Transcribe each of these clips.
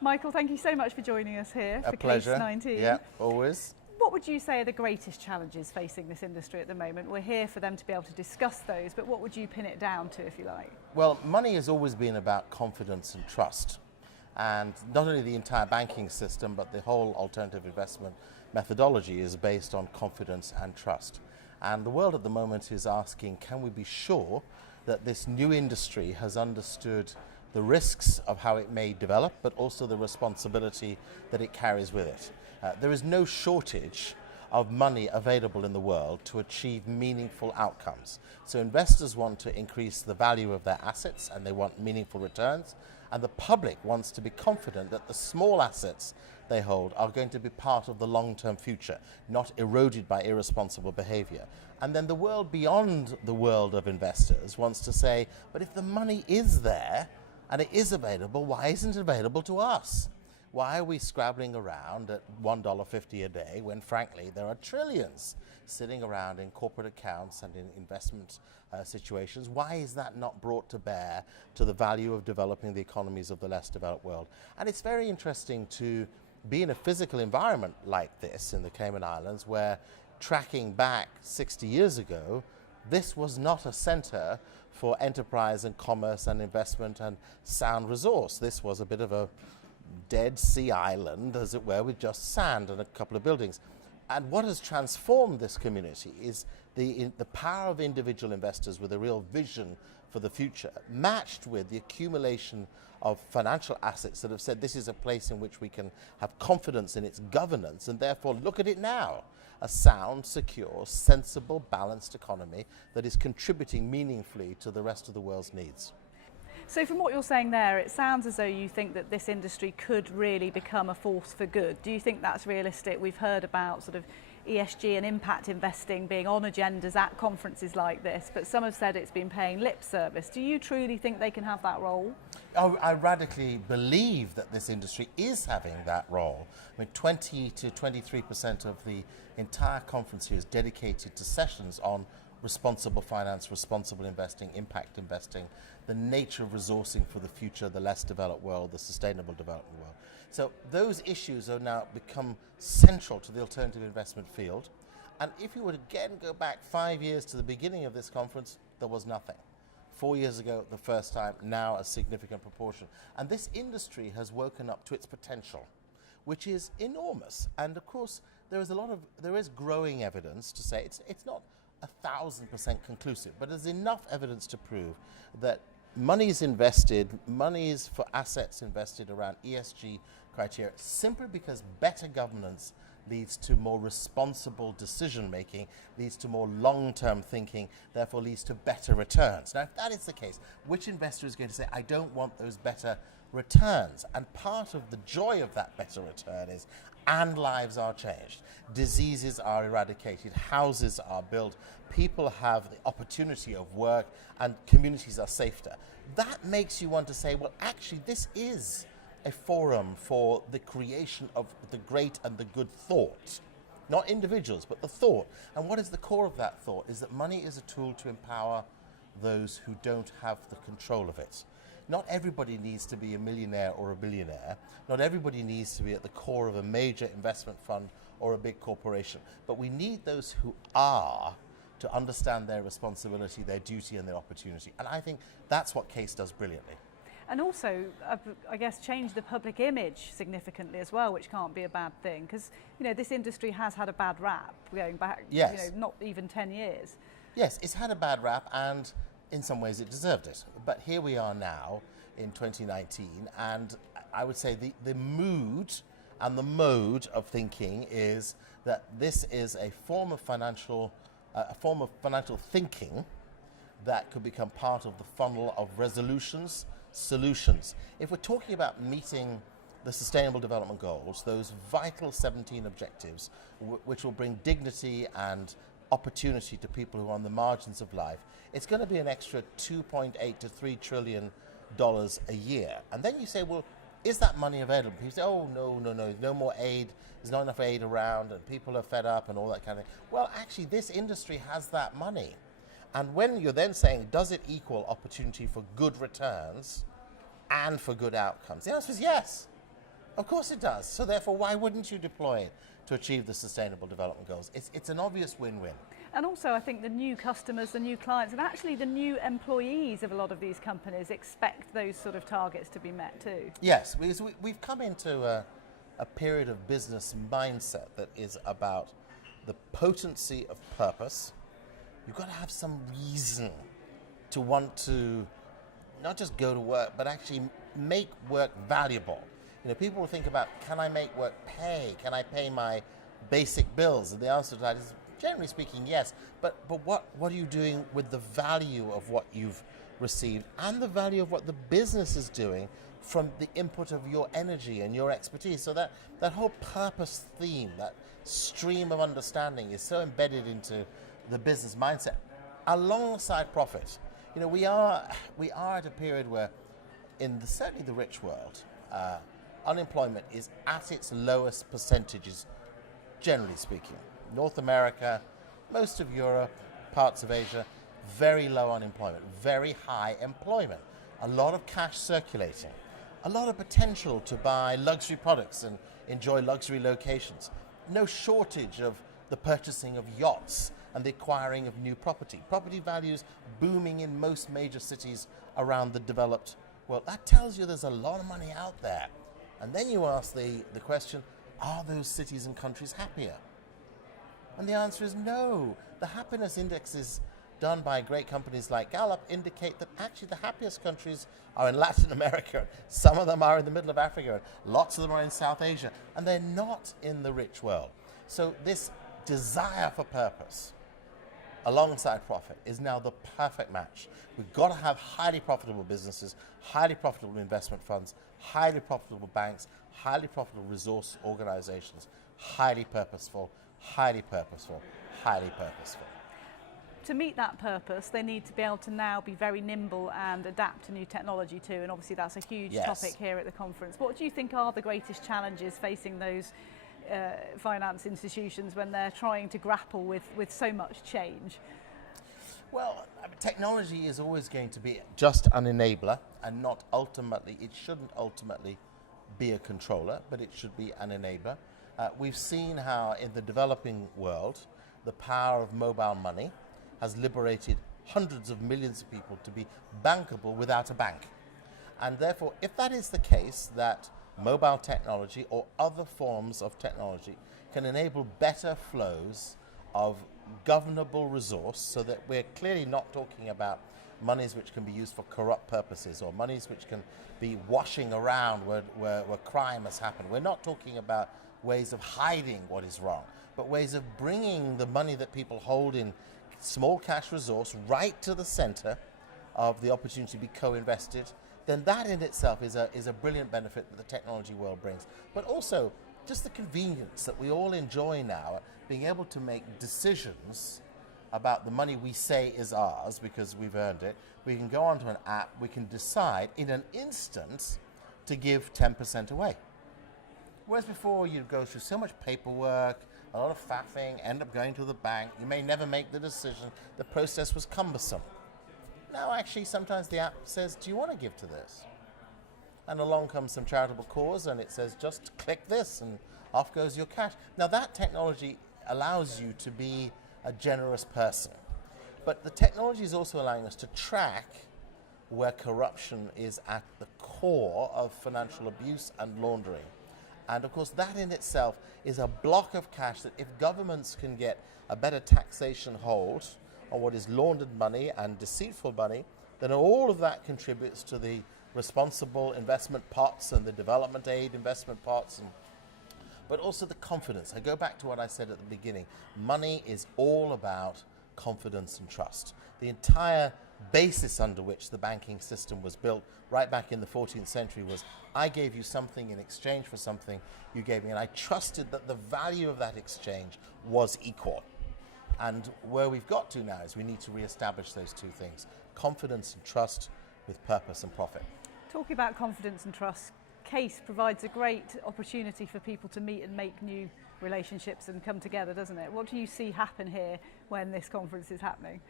Michael, thank you so much for joining us here for CAIS19. Yeah, always. What would you say are the greatest challenges facing this industry at the moment? We're here for them to be able to discuss those, but what would you pin it down to, if you like? Well, money has always been about confidence and trust. And not only the entire banking system, but the whole alternative investment methodology is based on confidence and trust. And the world at the moment is asking, can we be sure that this new industry has understood the risks of how it may develop, but also the responsibility that it carries with it? There is no shortage of money available in the world to achieve meaningful outcomes. So investors want to increase the value of their assets and they want meaningful returns, and the public wants to be confident that the small assets they hold are going to be part of the long-term future, not eroded by irresponsible behavior. And then the world beyond the world of investors wants to say, but if the money is there and it is available, why isn't it available to us? Why are we scrabbling around at $1.50 a day when, frankly, there are trillions sitting around in corporate accounts and in investment situations? Why is that not brought to bear to the value of developing the economies of the less developed world? And it's very interesting to be in a physical environment like this in the Cayman Islands, where tracking back 60 years ago, this was not a center for enterprise and commerce and investment and sound resource. This was a bit of a Dead Sea island, as it were, with just sand and a couple of buildings. And what has transformed this community is the power of individual investors with a real vision for the future, matched with the accumulation of financial assets that have said this is a place in which we can have confidence in its governance, and therefore look at it now, a sound, secure, sensible, balanced economy that is contributing meaningfully to the rest of the world's needs. So from what you're saying there, it sounds as though you think that this industry could really become a force for good. Do you think that's realistic? We've heard about sort of ESG and impact investing being on agendas at conferences like this, but some have said it's been paying lip service. Do you truly think they can have that role? Oh, I radically believe that this industry is having that role. I mean, 20 to 23% of the entire conference here is dedicated to sessions on responsible finance, responsible investing, impact investing, the nature of resourcing for the future, the less developed world, the sustainable development world. So those issues are now become central to the alternative investment field. And if you would again go back 5 years to the beginning of this conference, there was nothing. 4 years ago, the first time, now a significant proportion. And this industry has woken up to its potential, which is enormous. And of course, there is growing evidence to say it's not 1,000% conclusive, but there's enough evidence to prove that monies for assets invested around ESG criteria, simply because better governance leads to more responsible decision making, leads to more long-term thinking, therefore leads to better returns. Now, if that is the case, which investor is going to say, I don't want those better returns? And part of the joy of that better return is, and lives are changed, diseases are eradicated, houses are built, people have the opportunity of work, and communities are safer. That makes you want to say, well, actually, this is a forum for the creation of the great and the good thought. Not individuals, but the thought. And what is the core of that thought is that money is a tool to empower those who don't have the control of it. Not everybody needs to be a millionaire or a billionaire. Not everybody needs to be at the core of a major investment fund or a big corporation. But we need those who are to understand their responsibility, their duty, and their opportunity. And I think that's what CAIS does brilliantly. And also, I guess, change the public image significantly as well, which can't be a bad thing, because this industry has had a bad rap going back, yes, not even 10 years. Yes, it's had a bad rap, and in some ways it deserved it. But here we are now in 2019, and I would say the mood and the mode of thinking is that this is a form of financial thinking that could become part of the funnel of resolutions, solutions. If we're talking about meeting the Sustainable Development Goals, those vital 17 objectives, which will bring dignity and opportunity to people who are on the margins of life, it's going to be an extra $2.8 to $3 trillion a year. And then you say, well, is that money available? People say, oh, no more aid. There's not enough aid around, and people are fed up and all that kind of thing. Well, actually, this industry has that money. And when you're then saying, does it equal opportunity for good returns and for good outcomes? The answer is yes. Of course it does. So therefore, why wouldn't you deploy it to achieve the Sustainable Development Goals? It's an obvious win-win. And also, I think the new customers, the new clients, and actually the new employees of a lot of these companies expect those sort of targets to be met too. Yes, because we've come into a period of business mindset that is about the potency of purpose. You've got to have some reason to want to not just go to work, but actually make work valuable. You know, people will think about, can I make work pay? Can I pay my basic bills? And the answer to that is, generally speaking, yes. But what are you doing with the value of what you've received and the value of what the business is doing from the input of your energy and your expertise? So that whole purpose theme, that stream of understanding is so embedded into the business mindset alongside profit. You know, we are at a period where, certainly the rich world, unemployment is at its lowest percentages, generally speaking. North America, most of Europe, parts of Asia, very low unemployment, very high employment, a lot of cash circulating, a lot of potential to buy luxury products and enjoy luxury locations, no shortage of the purchasing of yachts and the acquiring of new property. Property values booming in most major cities around the developed world. That tells you there's a lot of money out there. And then you ask the question, are those cities and countries happier? And the answer is no. The happiness indexes done by great companies like Gallup indicate that actually the happiest countries are in Latin America. Some of them are in the middle of Africa. Lots of them are in South Asia. And they're not in the rich world. So this desire for purpose alongside profit is now the perfect match. We've got to have highly profitable businesses, highly profitable investment funds, highly profitable banks, highly profitable resource organizations, highly purposeful, highly purposeful, highly purposeful. To meet that purpose, they need to be able to now be very nimble and adapt to new technology too, and obviously that's a huge topic here at the conference. What do you think are the greatest challenges facing those finance institutions when they're trying to grapple with so much change? Well, technology is always going to be just an enabler and not ultimately, it shouldn't ultimately be a controller, but it should be an enabler. We've seen how in the developing world, the power of mobile money has liberated hundreds of millions of people to be bankable without a bank. And therefore, if that is the case, that mobile technology or other forms of technology can enable better flows of governable resource, so that we're clearly not talking about monies which can be used for corrupt purposes or monies which can be washing around where crime has happened. We're not talking about ways of hiding what is wrong, but ways of bringing the money that people hold in small cash resource right to the center of the opportunity to be co-invested. Then that in itself is a brilliant benefit that the technology world brings. But also just the convenience that we all enjoy now, being able to make decisions about the money we say is ours because we've earned it. We can go onto an app, we can decide in an instant to give 10% away. Whereas before you'd go through so much paperwork, a lot of faffing, end up going to the bank, you may never make the decision, the process was cumbersome. Now actually sometimes the app says, do you want to give to this? And along comes some charitable cause and it says, just click this and off goes your cash. Now that technology allows you to be a generous person. But the technology is also allowing us to track where corruption is at the core of financial abuse and laundering. And of course that in itself is a block of cash that if governments can get a better taxation hold on what is laundered money and deceitful money, then all of that contributes to the responsible investment pots and the development aid investment pots, but also the confidence. I go back to what I said at the beginning. Money is all about confidence and trust. The entire basis under which the banking system was built right back in the 14th century was, I gave you something in exchange for something you gave me, and I trusted that the value of that exchange was equal. And where we've got to now is we need to reestablish those two things, confidence and trust with purpose and profit. Talking about confidence and trust, CAIS provides a great opportunity for people to meet and make new relationships and come together, doesn't it? What do you see happen here when this conference is happening?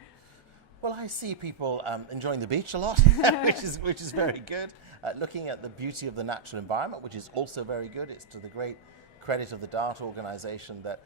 Well, I see people enjoying the beach a lot, which is very good. Looking at the beauty of the natural environment, which is also very good. It's to the great credit of the DART organization that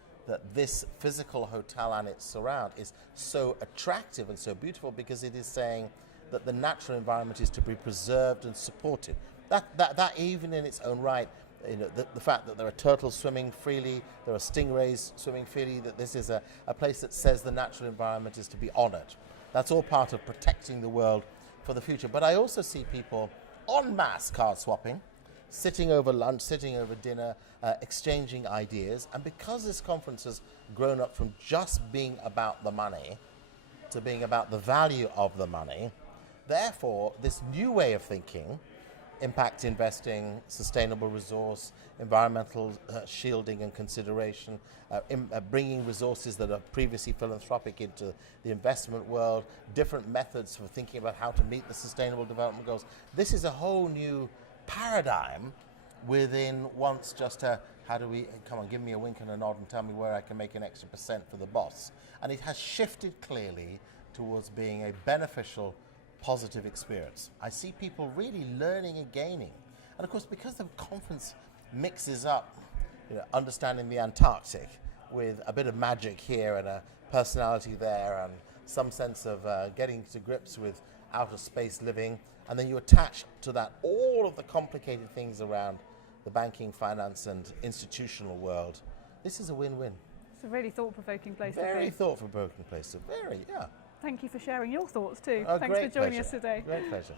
this physical hotel and its surround is so attractive and so beautiful, because it is saying that the natural environment is to be preserved and supported. That even in its own right, you know, the fact that there are turtles swimming freely, there are stingrays swimming freely, that this is a place that says the natural environment is to be honored. That's all part of protecting the world for the future. But I also see people en masse card swapping, sitting over lunch, sitting over dinner, exchanging ideas. And because this conference has grown up from just being about the money to being about the value of the money, therefore, this new way of thinking, impact investing, sustainable resource, environmental shielding and consideration, bringing resources that are previously philanthropic into the investment world, different methods for thinking about how to meet the sustainable development goals. This is a whole new paradigm within once just how do we, come on, give me a wink and a nod and tell me where I can make an extra % for the boss. And it has shifted clearly towards being a beneficial, positive experience. I see people really learning and gaining. And of course, because the conference mixes up, you know, understanding the Antarctic with a bit of magic here and a personality there and some sense of getting to grips with outer space living, and then you attach to that all of the complicated things around the banking, finance and institutional world. This is a win-win. It's a really thought-provoking place to be. Very thought-provoking place. Very, yeah. Thank you for sharing your thoughts too. Oh, Thanks for joining us today. Great pleasure.